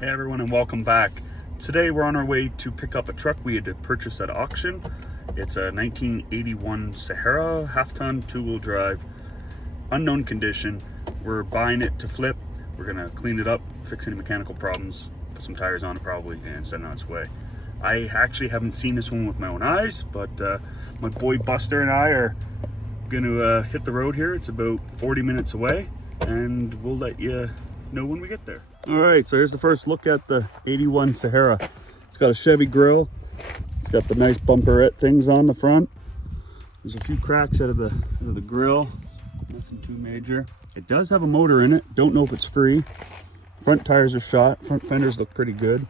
Hey everyone, and welcome back. Today we're on our way to pick up a truck we had to purchase at auction. It's a 1981 Sierra, half-ton, two-wheel drive, unknown condition. We're buying it to flip. We're gonna clean it up, fix any mechanical problems, put some tires on it probably, and send it on its way. I actually haven't seen this one with my own eyes, but my boy Buster and I are gonna hit the road here. It's about 40 minutes away, and we'll let you know when we get there. All right, so here's the first look at the 81 Sierra. It's got a Chevy grille. It's got the nice bumperette things on the front. There's a few cracks out of the grille, nothing too major. It does have a motor in it. Don't know if it's free. Front tires are shot. Front fenders look pretty good.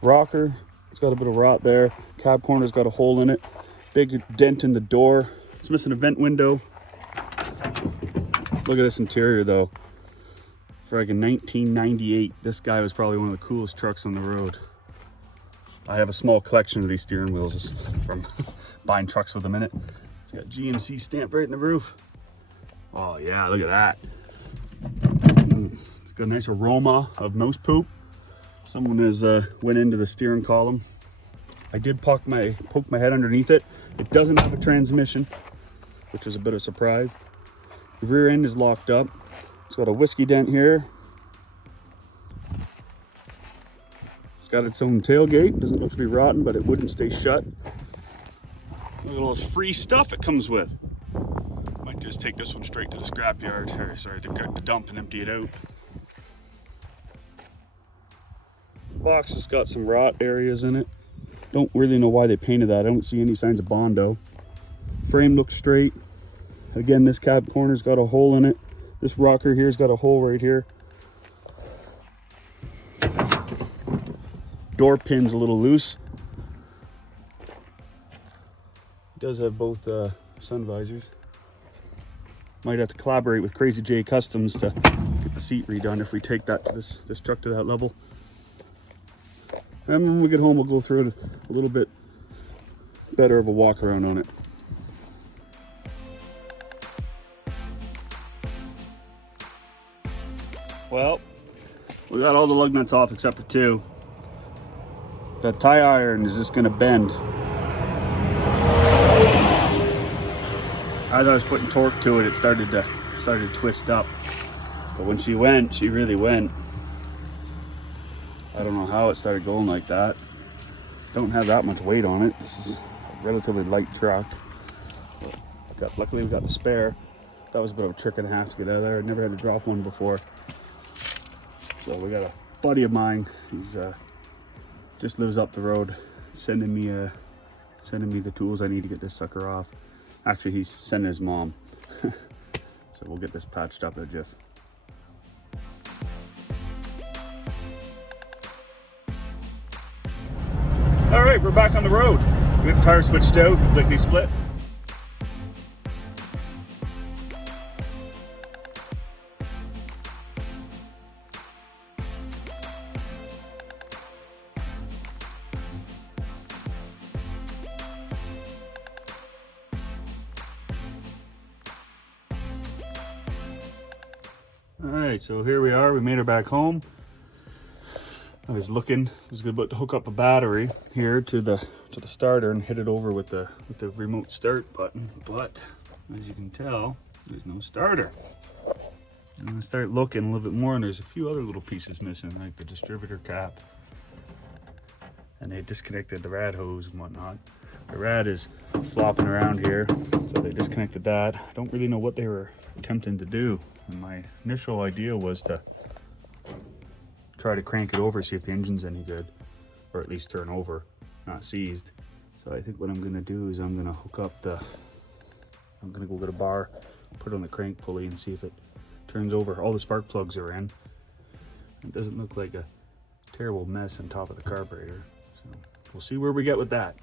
Rocker, it's got a bit of rot there. Cab corner's got a hole in it. Big dent in the door. It's missing a vent window. Look at this interior though. For like in 1998, this guy was probably one of the coolest trucks on the road. I have a small collection of these steering wheels just from buying trucks with them in it. It's got GMC stamp right in the roof. Oh yeah, look at that. It's got a nice aroma of mouse poop. Someone has went into the steering column. I did poke my head underneath it. It doesn't have a transmission, which is a bit of a surprise. The rear end is locked up. It's got a whiskey dent here. It's got its own tailgate. Doesn't look to be rotten, but it wouldn't stay shut. Look at all this free stuff it comes with. Might just take this one straight to the scrapyard, or sorry, the dump, and empty it out. Box has got some rot areas in it. Don't really know why they painted that. I don't see any signs of Bondo. Frame looks straight. Again, this cab corner's got a hole in it. This rocker here's got a hole right here. Door pin's a little loose. It does have both sun visors. Might have to collaborate with Crazy J Customs to get the seat redone if we take that to this truck to that level. And when we get home, we'll go through it a little bit better of a walk around on it. Well, we got all the lug nuts off except for two. That tie iron is just gonna bend. As I was putting torque to it, it started to twist up. But when she went, she really went. I don't know how it started going like that. Don't have that much weight on it. This is a relatively light truck. Luckily we got the spare. That was a bit of a trick and a half to get out of there. I never had to drop one before. So we got a buddy of mine who's just lives up the road, sending me the tools I need to get this sucker off. Actually, he's sending his mom. So we'll get this patched up at Jeff. All right, we're back on the road. We have the tire switched out, completely split. All right, so here we are. We made her back home. I was about to hook up a battery here to the starter and hit it over with the remote start button, but as you can tell, there's no starter. I'm gonna start looking a little bit more, and there's a few other little pieces missing, like the distributor cap, and they disconnected the rad hose and whatnot. The rad is flopping around here, so they disconnected that. I don't really know what they were attempting to do, and my initial idea was to try to crank it over, see if the engine's any good, or at least turn over, not seized. So I think what I'm gonna do is I'm gonna go get a bar, put it on the crank pulley and see if it turns over. All the spark plugs are in. It doesn't look like a terrible mess on top of the carburetor. So we'll see where we get with that.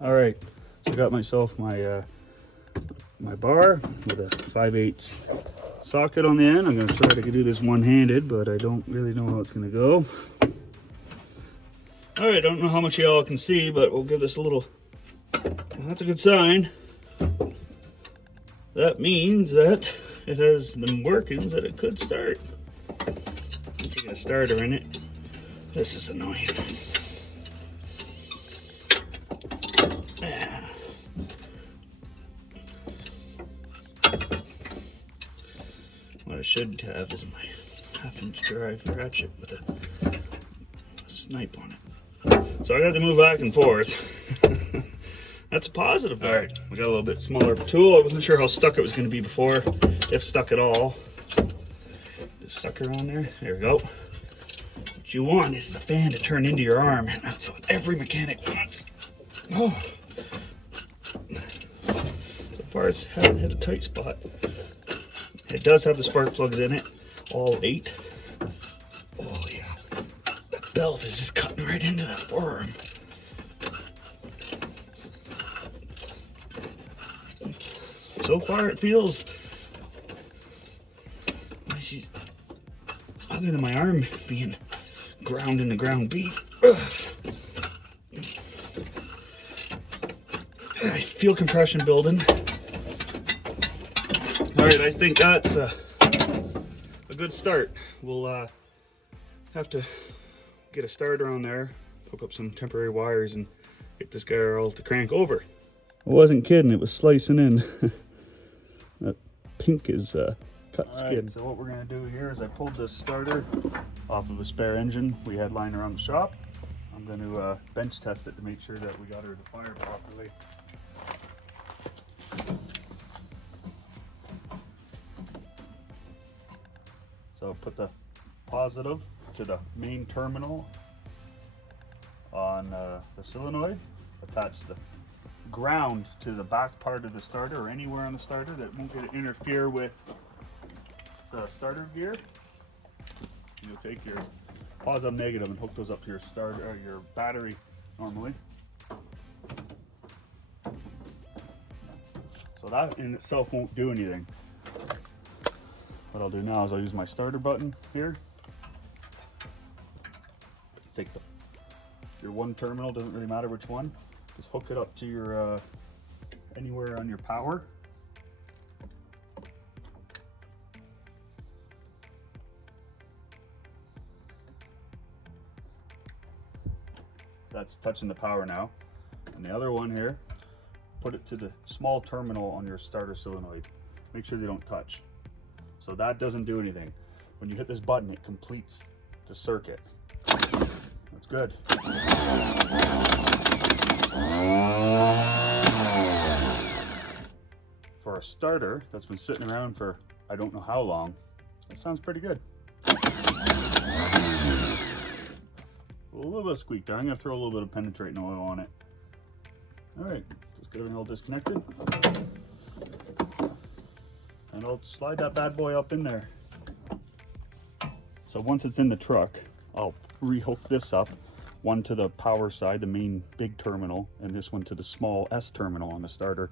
All right, so I got myself my bar with a 5/8 socket on the end. I'm gonna try to do this one-handed, but I don't really know how it's gonna go. All right, I don't know how much y'all can see, but we'll give this a little, that's a good sign. That means that it has the workings that it could start. Take the starter in it. This is annoying. What I should have is my 1/2-inch drive ratchet with a snipe on it. So I got to move back and forth. That's a positive. All right, we got a little bit smaller tool. I wasn't sure how stuck it was going to be before, if stuck at all. This sucker on there. There we go. What you want is the fan to turn into your arm. That's what every mechanic wants. Oh. So far, it hasn't hit a tight spot. It does have the spark plugs in it, all 8. Oh yeah, that belt is just cutting right into that forearm. So far it feels, other than my arm being ground into ground beef, I feel compression building. All right, I think that's a good start. We'll have to get a starter on there, hook up some temporary wires, and get this guy all to crank over. I wasn't kidding, it was slicing in. That pink is cut skin. Right, so what we're gonna do here is I pulled this starter off of a spare engine we had lying around the shop. I'm gonna bench test it to make sure that we got her to fire properly. So put the positive to the main terminal on the solenoid, attach the ground to the back part of the starter or anywhere on the starter that won't get to interfere with the starter gear. You'll take your positive, negative, and hook those up to your starter or your battery normally. So that in itself won't do anything. What I'll do now is I'll use my starter button here. Take your one terminal, doesn't really matter which one. Just hook it up to your anywhere on your power. That's touching the power now. And the other one here, put it to the small terminal on your starter solenoid. Make sure they don't touch. So that doesn't do anything. When you hit this button, it completes the circuit. That's good. For a starter that's been sitting around for I don't know how long, that sounds pretty good. A little bit of squeak there. I'm going to throw a little bit of penetrating oil on it. Alright, just get everything all disconnected. And I'll slide that bad boy up in there. So once it's in the truck, I'll rehook this up. One to the power side, the main big terminal, and this one to the small S terminal on the starter.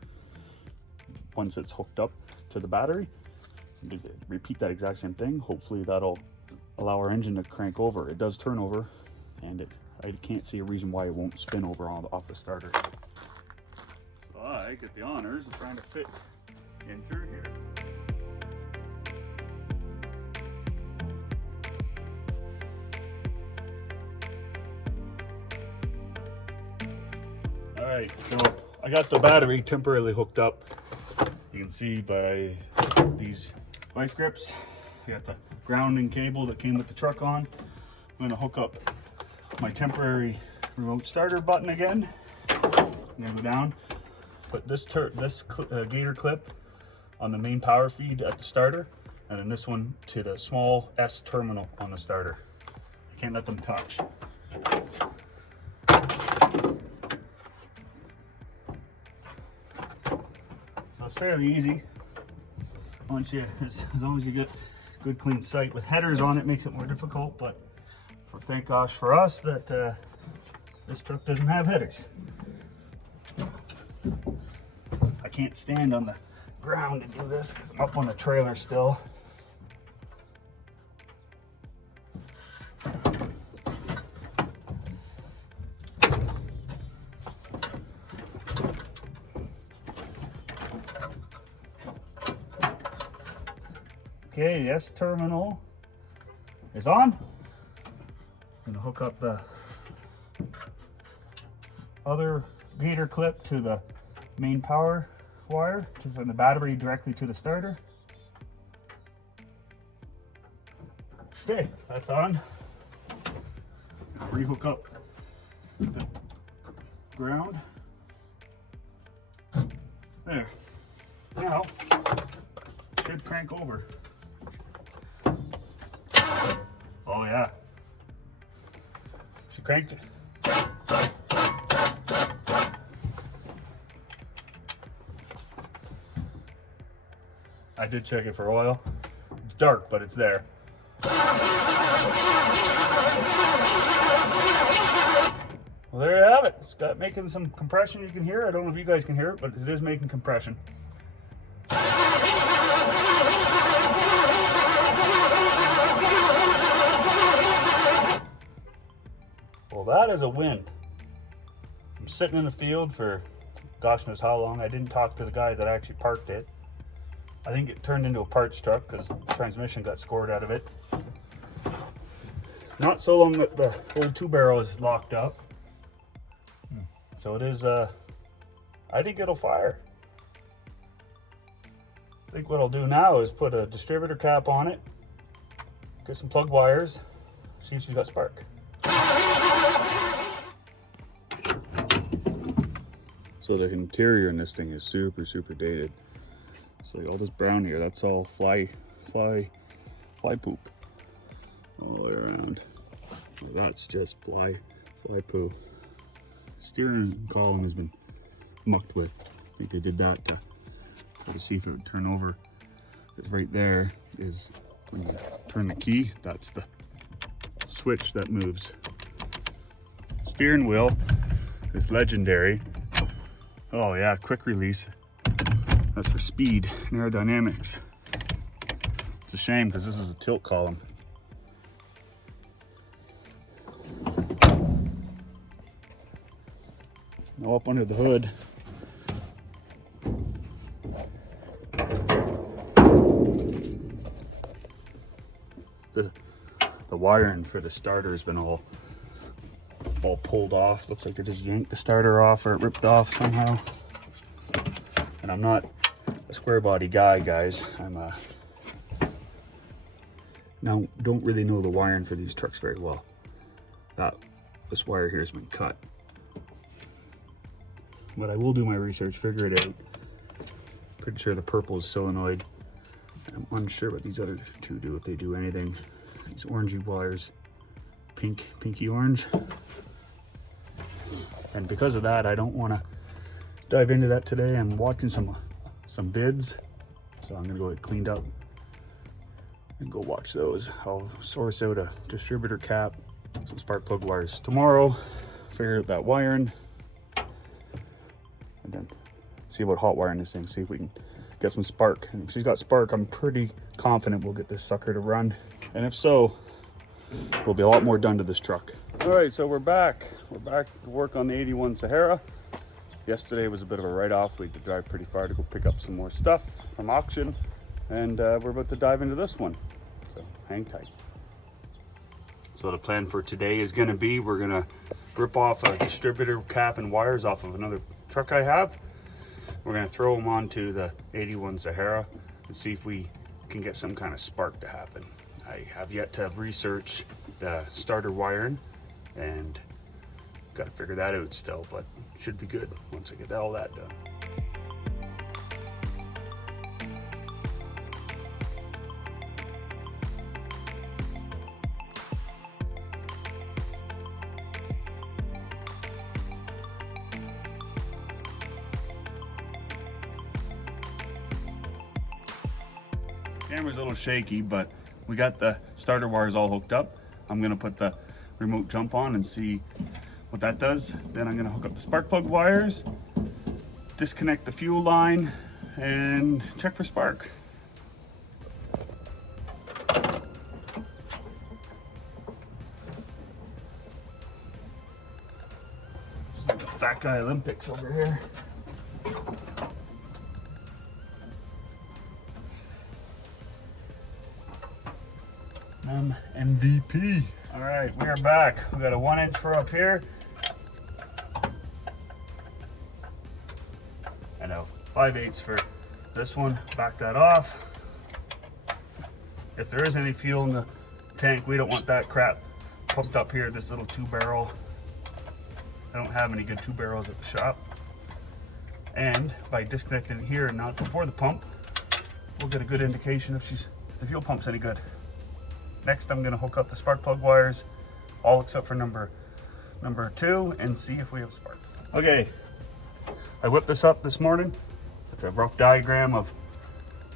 Once it's hooked up to the battery, repeat that exact same thing. Hopefully that'll allow our engine to crank over. It does turn over, and I can't see a reason why it won't spin over off the starter. So I get the honors of trying to fit in through here. Alright, so I got the battery temporarily hooked up. You can see by these vice grips. I got the grounding cable that came with the truck on. I'm going to hook up my temporary remote starter button again. I'm going to go down, put this gator clip on the main power feed at the starter, and then this one to the small S terminal on the starter. I can't let them touch. So it's fairly easy. As long as you get good clean sight. With headers on it makes it more difficult, but thank gosh for us that this truck doesn't have headers. I can't stand on the ground to do this because I'm up on the trailer still. Okay, the S terminal is on. I'm gonna hook up the other gator clip to the main power wire from the battery directly to the starter. Okay, that's on. I'll rehook up the ground. There. Now, should crank over. Oh yeah. She cranked it. I did check it for oil. It's dark, but it's there. Well, there you have it. It's got making some compression. You can hear it. I don't know if you guys can hear it, but it is making compression. Well, that is a win. I'm sitting in the field for gosh knows how long. I didn't talk to the guy that actually parked it. I think it turned into a parts truck because the transmission got scored out of it. Not so long that the old 2-barrel is locked up. So it is, I think it'll fire. I think what I'll do now is put a distributor cap on it, get some plug wires, see if she's got spark. So the interior in this thing is super, super dated. So all this brown here, that's all fly poop all the way around. So that's just fly poo. Steering column has been mucked with. I think they did that to try to see if it would turn over. Because right there is when you turn the key, that's the switch that moves. Steering wheel is legendary. Oh yeah, quick release. That's for speed and aerodynamics. It's a shame because this is a tilt column. Now up under the hood, the wiring for the starter has been all pulled off. Looks like they just yanked the starter off or it ripped off somehow. And I'm not a square body guy, guys. Now don't really know the wiring for these trucks very well. This wire here has been cut. But I will do my research, figure it out. Pretty sure the purple is solenoid. I'm unsure what these other two do, if they do anything. These orangey wires, pinky orange. And because of that, I don't want to dive into that today. I'm watching some bids, so I'm gonna go get cleaned up and go watch those. I'll source out a distributor cap, some spark plug wires tomorrow, figure out that wiring, and then see about hot wiring this thing, see if we can get some spark. And if she's got spark, I'm pretty confident we'll get this sucker to run. And if so, there'll be a lot more done to this truck. All right, so we're back. We're back to work on the 81 Sierra. Yesterday was a bit of a write-off. We had to drive pretty far to go pick up some more stuff from auction. And we're about to dive into this one. So hang tight. So the plan for today is gonna be, we're gonna rip off a distributor cap and wires off of another truck I have. We're gonna throw them onto the 81 Sahara and see if we can get some kind of spark to happen. I have yet to research the starter wiring and got to figure that out still, but should be good once I get all that done. Camera's a little shaky, but we got the starter wires all hooked up. I'm gonna put the remote jump on and see what that does. Then I'm gonna hook up the spark plug wires, disconnect the fuel line, and check for spark. This is like a fat guy Olympics over here. MVP. All right, we are back. We got a 1-inch for up here. And a 5/8 for this one. Back that off. If there is any fuel in the tank, we don't want that crap pumped up here, this little 2-barrel. I don't have any good 2-barrels at the shop. And by disconnecting it here and not before the pump, we'll get a good indication if the fuel pump's any good. Next, I'm gonna hook up the spark plug wires, all except for number 2, and see if we have spark. Okay, I whipped this up this morning. It's a rough diagram of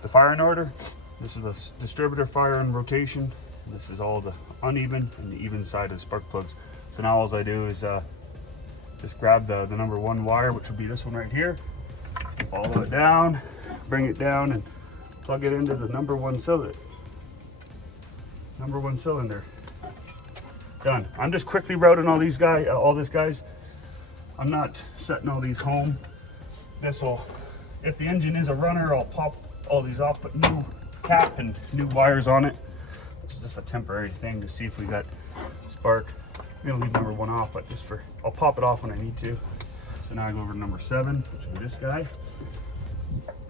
the firing order. This is a distributor fire in rotation. This is all the uneven and the even side of the spark plugs. So now all I do is just grab the number 1 wire, which would be this one right here, follow it down, bring it down, and plug it into the number 1 cylinder. Done. I'm just quickly routing all these guys. I'm not setting all these home. This will, if the engine is a runner, I'll pop all these off, put new cap and new wires on it. It's just a temporary thing to see if we got spark. I'm gonna leave number 1 off, but I'll pop it off when I need to. So now I go over to number 7, which will be this guy.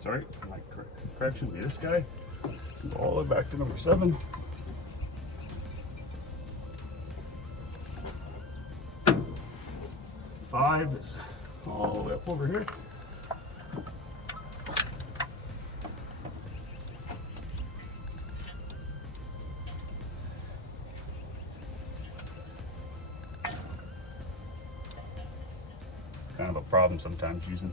Sorry, my correction will be this guy. Go all the way back to number 7. Five is all the way up over here. Kind of a problem sometimes using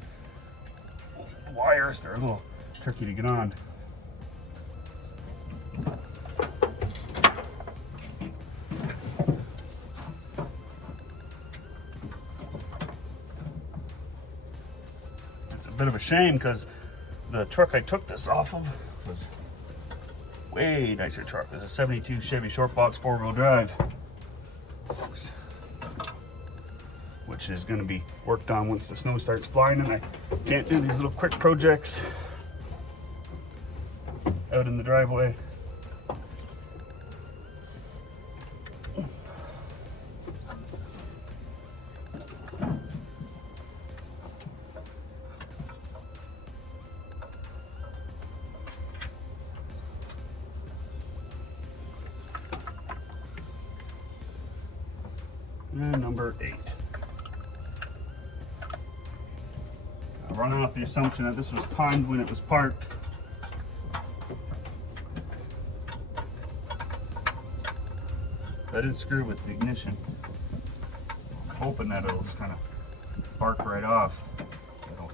wires. They're a little tricky to get on. It's a bit of a shame because the truck I took this off of was way nicer truck. It was a 72 Chevy short box 4-wheel drive, which is going to be worked on once the snow starts flying, and I can't do these little quick projects out in the driveway. And number 8. I'm running off the assumption that this was timed when it was parked. I didn't screw with the ignition. I'm hoping that it'll just kind of bark right off. Got a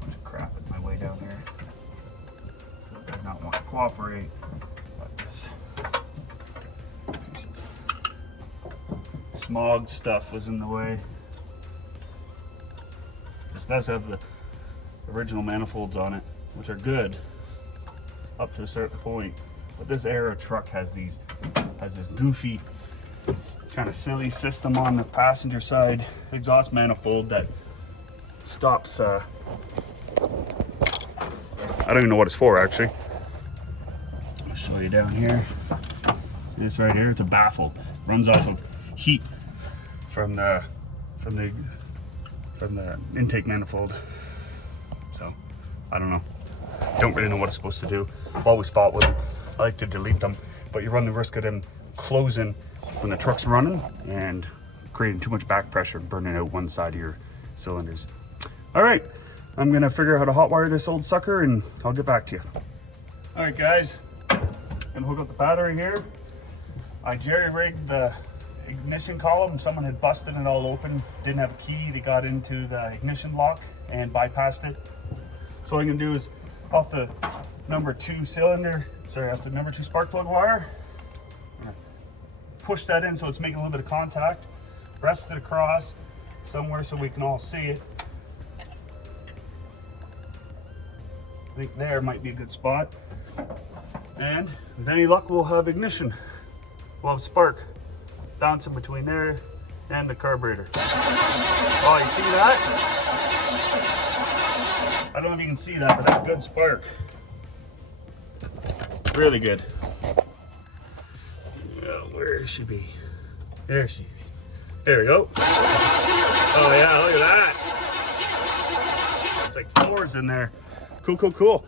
bunch of crap in my way down here. So it does not want to cooperate. But this piece of smog stuff was in the way. This does have the original manifolds on it, which are good up to a certain point. But this era truck has this goofy, kind of silly system on the passenger side exhaust manifold that stops. I don't even know what it's for actually. I'll show you down here. See this right here? It's a baffle. Runs off of heat from the intake manifold. So I don't know. Don't really know what it's supposed to do. I've always fought with them. I like to delete them, but you run the risk of them closing when the truck's running and creating too much back pressure and burning out one side of your cylinders. All right, I'm gonna figure out how to hotwire this old sucker and I'll get back to you. All right, guys, gonna hook up the battery here. I jerry-rigged the ignition column. Someone had busted it all open, didn't have a key. They got into the ignition lock and bypassed it. So what I'm gonna do is off the number 2 off the number 2 spark plug wire, I'm gonna push that in so it's making a little bit of contact, rest it across somewhere so we can all see it. I think there might be a good spot. And with any luck, we'll have ignition. We'll have spark bouncing between there and the carburetor. Oh, you see that? I don't know if you can see that, but that's good spark. Really good. Where should she be? There she be. There we go. Oh yeah, look at that. It's like floors in there. Cool, cool, cool.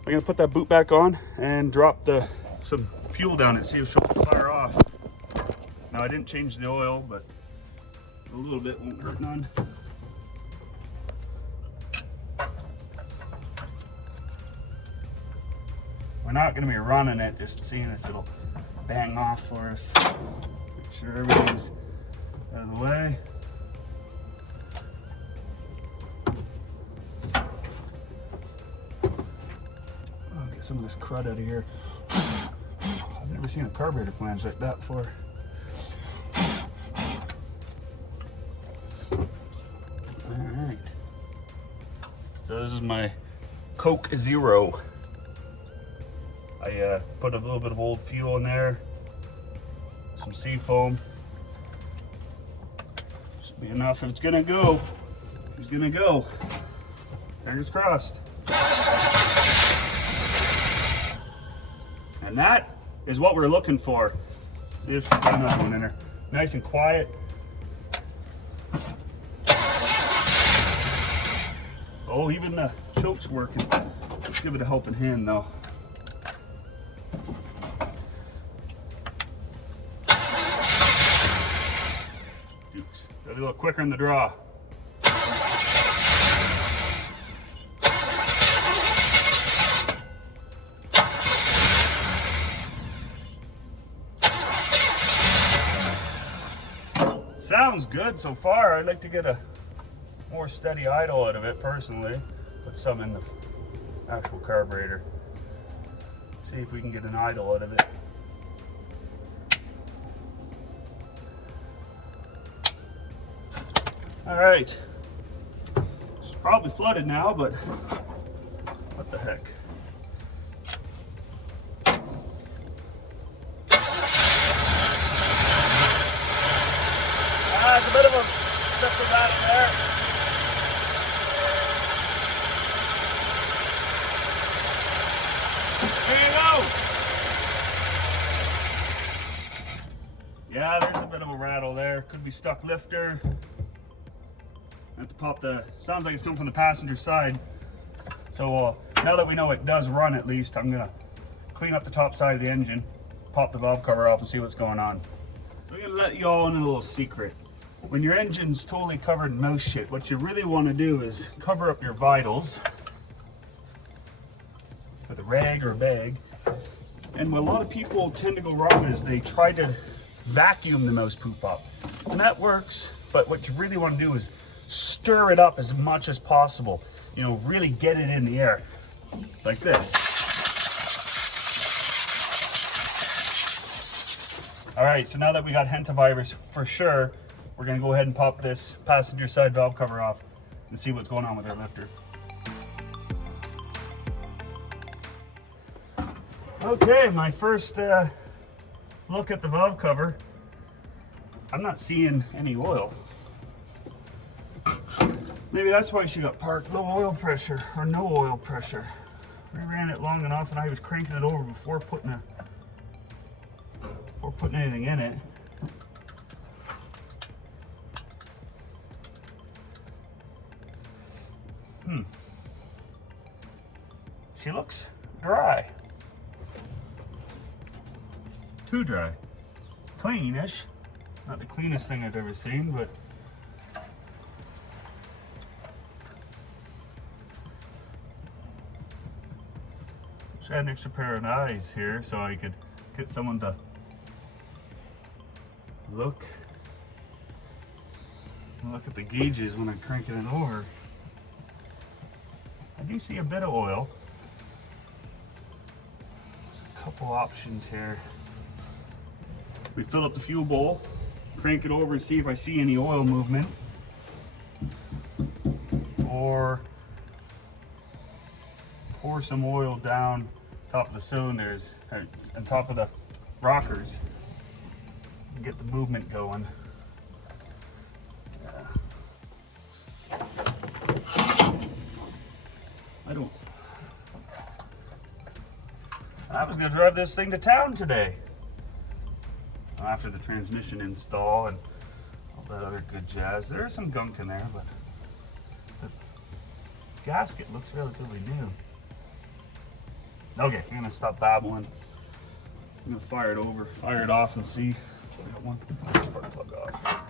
I'm gonna put that boot back on and drop some fuel down it, see if she'll fire off. Now I didn't change the oil, but a little bit won't hurt none. We're not gonna be running it, just seeing if it'll bang off for us. Make sure everything's out of the way. I'll get some of this crud out of here. I've never seen a carburetor flange like that before. Alright. So this is my Coke Zero. I put a little bit of old fuel in there, some sea foam. Should be enough. If it's gonna go, it's gonna go. Fingers crossed. And that is what we're looking for. See if she's got another one in her. Nice and quiet. Oh, even the choke's working. Let's give it a helping hand though. Gotta be a little quicker in the draw. Sounds good so far. I'd like to get a more steady idle out of it personally. Put some in the actual carburetor. See if we can get an idle out of it. All right, it's probably flooded now, but what the heck. It's a bit of a trip for that in there. There you go. Yeah, there's a bit of a rattle there. Could be stuck lifter. I have to pop sounds like it's coming from the passenger side. So now that we know it does run at least, I'm gonna clean up the top side of the engine, pop the valve cover off and see what's going on. So I'm gonna let you all in a little secret. When your engine's totally covered in mouse shit, what you really wanna do is cover up your vitals with a rag or a bag. And what a lot of people tend to go wrong is they try to vacuum the mouse poop up. And that works, but what you really wanna do is stir it up as much as possible. You know, really get it in the air, like this. All right, so now that we got hantavirus for sure, we're gonna go ahead and pop this passenger side valve cover off and see what's going on with our lifter. Okay, my first look at the valve cover. I'm not seeing any oil. Maybe that's why she got parked. Low oil pressure or no oil pressure. We ran it long enough and I was cranking it over before putting anything in it. She looks dry. Too dry. Cleanish. Not the cleanest thing I've ever seen, but I had an extra pair of eyes here so I could get someone to look at the gauges when I'm cranking it over. I do see a bit of oil. There's a couple options here. We fill up the fuel bowl, crank it over and see if I see any oil movement. Or pour some oil down top of the cylinders, on top of the rockers, and get the movement going. I was gonna drive this thing to town today. after the transmission install and all that other good jazz. There is some gunk in there, but the gasket looks relatively new. Okay, I'm gonna stop babbling. I'm gonna fire it off and see. I got one spark plug off.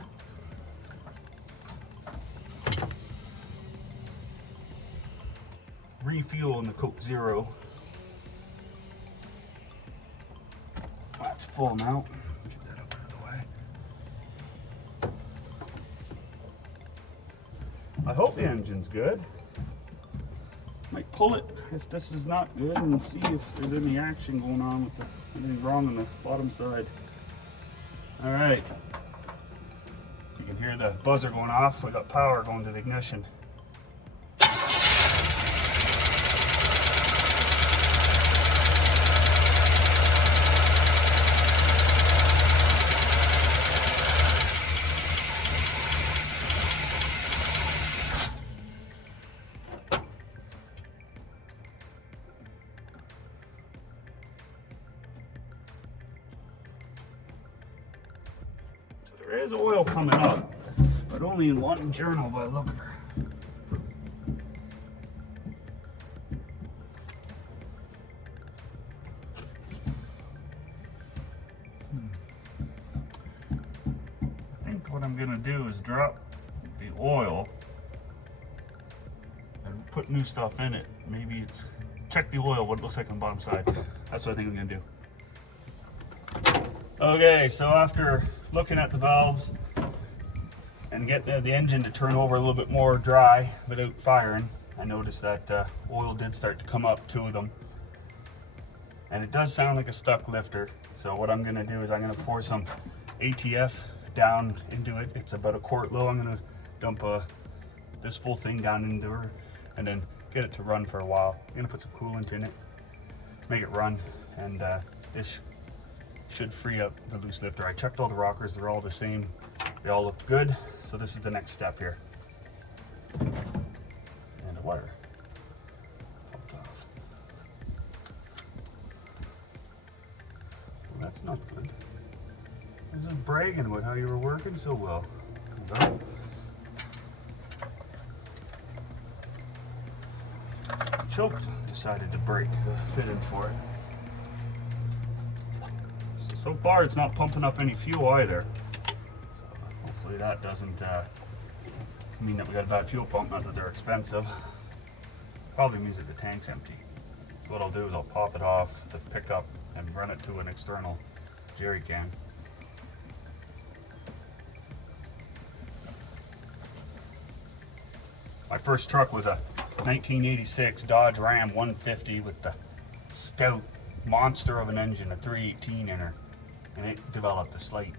Refuel in the Coke Zero. That's full amount. Get that up out of the way. I hope the engine's good. Might pull it if this is not good and see if there's any action going on with anything wrong on the bottom side. All right. You can hear the buzzer going off. We got power going to the ignition. There is oil coming up, but only in one journal by the look of her. I think what I'm gonna do is drop the oil and put new stuff in it. Maybe it's, check the oil, what it looks like on the bottom side. That's what I think I'm gonna do. Okay, so after looking at the valves and getting the engine to turn over a little bit more dry without firing, I noticed that oil did start to come up, 2 of them. And it does sound like a stuck lifter. So what I'm gonna do is I'm gonna pour some ATF down into it. It's about a quart low. I'm gonna dump this full thing down into her and then get it to run for a while. I'm gonna put some coolant in it, make it run, and this should free up the loose lifter. I checked all the rockers, they're all the same. They all look good. So this is the next step here. And the wire popped off. Well, that's not good. I was just bragging about how you were working so well. No. Choke decided to break the fitting for it. So far it's not pumping up any fuel either. So hopefully that doesn't mean that we got a bad fuel pump, not that they're expensive. Probably means that the tank's empty. So what I'll do is I'll pop it off the pickup and run it to an external jerry can. My first truck was a 1986 Dodge Ram 150 with the stout monster of an engine, a 318 in her. And it developed a slight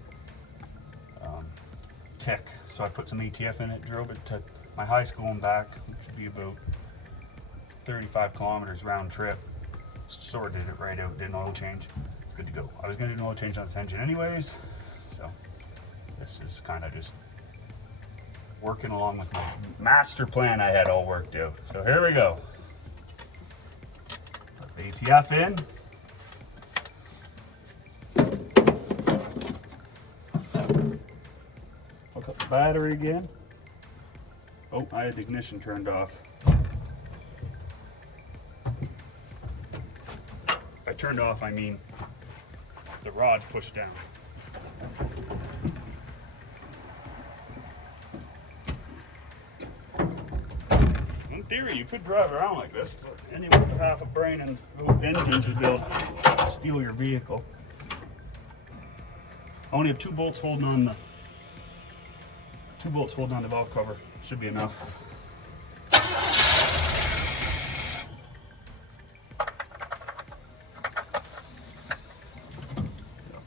tick. So I put some ATF in it, drove it to my high school and back, which would be about 35 kilometers round trip. Sorted it right out, did an oil change, good to go. I was gonna do an oil change on this engine anyways, so this is kind of just working along with my master plan I had all worked out. So here we go. Put the ATF in. Hook up the battery again. Oh, I had the ignition turned off. By turned off, I mean the rod pushed down. In theory, you could drive around like this, but anyone with half a brain and engines would be able to steal your vehicle. I only have 2 bolts holding on the valve cover. Should be enough. Got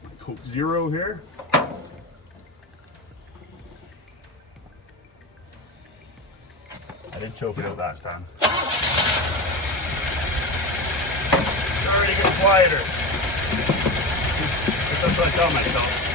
my Coke Zero here. I did choke it out last time. It's already getting quieter. That's what I tell myself.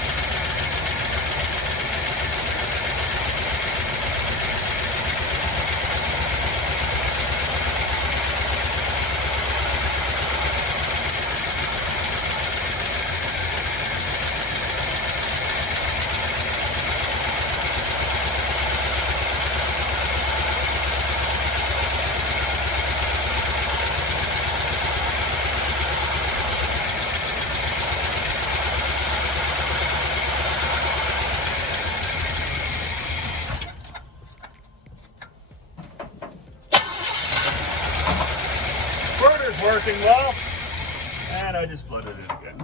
And I just flooded it again.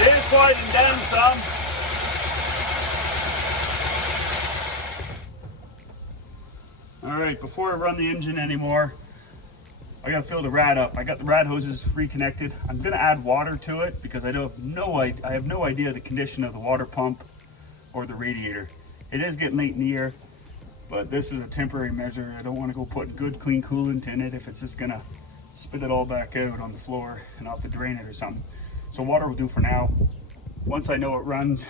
It is quieting down some. Alright, before I run the engine anymore, I gotta fill the rad up. I got the rad hoses reconnected. I'm gonna add water to it because I have no idea the condition of the water pump or the radiator. It is getting late in the year, but this is a temporary measure. I don't want to go put good clean coolant in it if it's just gonna spit it all back out on the floor and I'll have to drain it or something. So water will do for now. Once I know it runs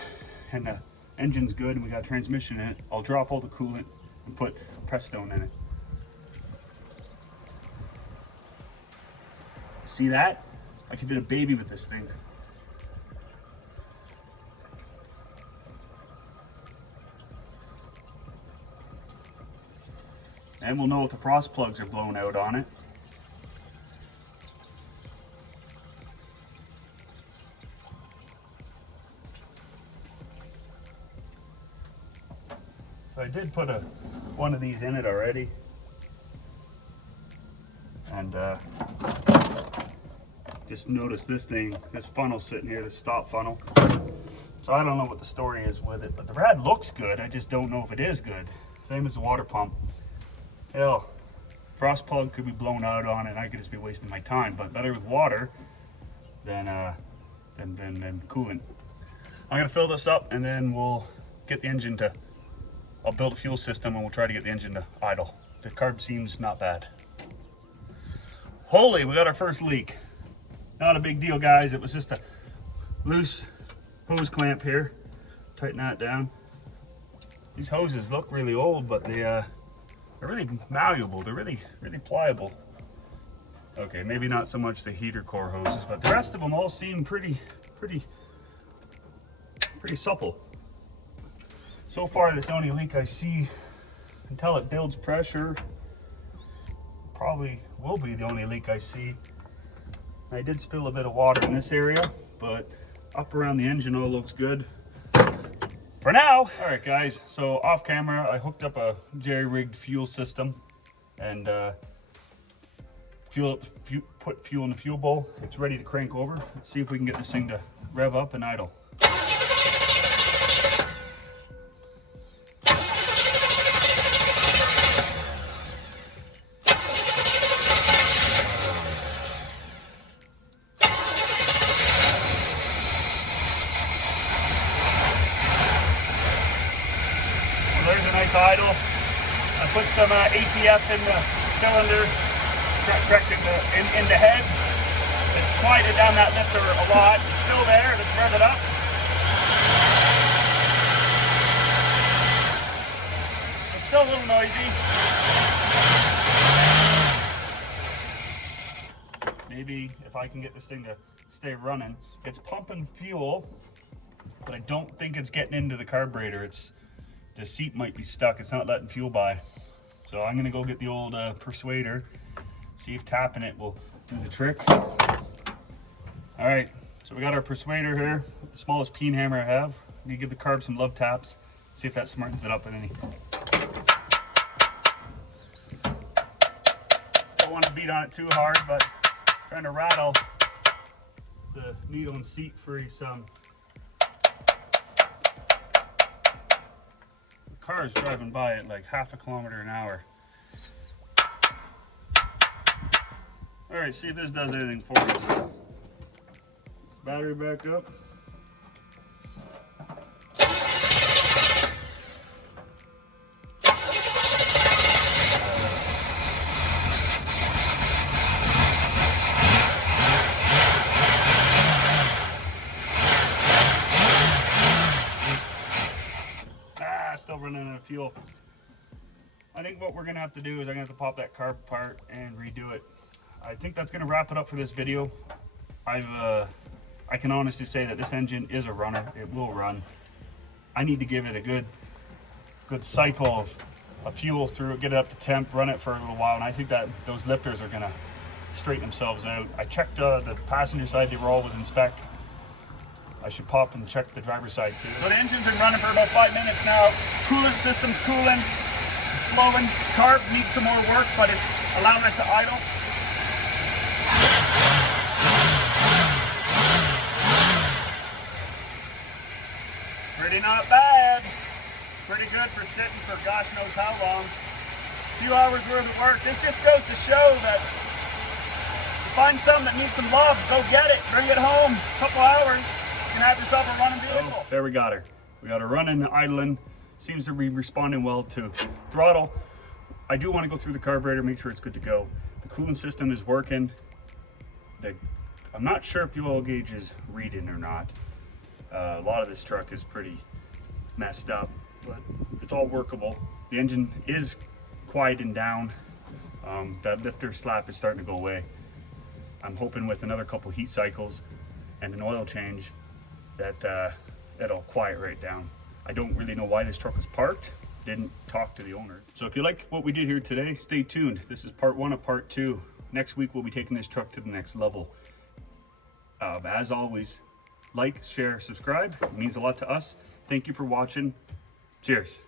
and the engine's good and we got transmission in it, I'll drop all the coolant and put Prestone in it. See that? I could do a baby with this thing. And we'll know if the frost plugs are blown out on it. So I did put one of these in it already. And just notice this funnel sitting here, the stop funnel. So I don't know what the story is with it, but the rad looks good. I just don't know if it is good. Same as the water pump. Hell, frost plug could be blown out on it and I could just be wasting my time, but better with water than coolant. I'm gonna fill this up and then we'll get the engine to, I'll build a fuel system and we'll try to get the engine to idle. The carb seems not bad. Holy, we got our first leak. Not a big deal, guys. It was just a loose hose clamp here. Tighten that down. These hoses look really old, but they're really malleable. They're really pliable. Okay, maybe not so much the heater core hoses, but the rest of them all seem pretty supple. So far, this is the only leak I see. Until it builds pressure, probably will be the only leak I see. I did spill a bit of water in this area, but up around the engine all looks good for now. All right, guys, so off camera, I hooked up a jerry-rigged fuel system and put fuel in the fuel bowl. It's ready to crank over. Let's see if we can get this thing to rev up and idle. Idle. I put some ATF in the cylinder, correct in the head. It's quieted down that lifter a lot. It's still there. Let's rev it up. It's still a little noisy. Maybe if I can get this thing to stay running. It's pumping fuel, but I don't think it's getting into the carburetor. The seat might be stuck. It's not letting fuel by. So I'm gonna go get the old persuader, see if tapping it will do the trick. All right, so we got our persuader here, the smallest peen hammer I have. I'm gonna give the carb some love taps, see if that smartens it up at any. Don't want to beat on it too hard, but trying to rattle the needle and seat free some. Cars driving by at like half a kilometer an hour. All right, see if this does anything for us. Battery back up. Still running out of fuel. I think what we're gonna have to do is I'm gonna have to pop that carb apart and redo it. I think that's gonna wrap it up for this video. I can honestly say that this engine is a runner. It will run. I need to give it a good cycle of fuel through it, get it up to temp, run it for a little while, and I think that those lifters are gonna straighten themselves out. I checked the passenger side, they were all within spec. I should pop and check the driver's side too. So the engine's been running for about 5 minutes now. Coolant system's cooling, it's flowing. Carb needs some more work, but it's allowing it to idle. Pretty not bad. Pretty good for sitting for gosh knows how long. A few hours worth of work. This just goes to show that you find something that needs some love, go get it, bring it home. A couple hours, you can have yourself a running vehicle. Oh, there we got her. We got her running, idling. Seems to be responding well to throttle. I do want to go through the carburetor, make sure it's good to go. The cooling system is working. I'm not sure if the oil gauge is reading or not. A lot of this truck is pretty messed up, but it's all workable. The engine is quieting down. That lifter slap is starting to go away. I'm hoping with another couple heat cycles and an oil change that it'll quiet right down. I don't really know why this truck was parked. Didn't talk to the owner. So if you like what we did here today, stay tuned. This is part 1 of part 2. Next week we'll be taking this truck to the next level. As always, like, share, subscribe. It means a lot to us. Thank you for watching. Cheers.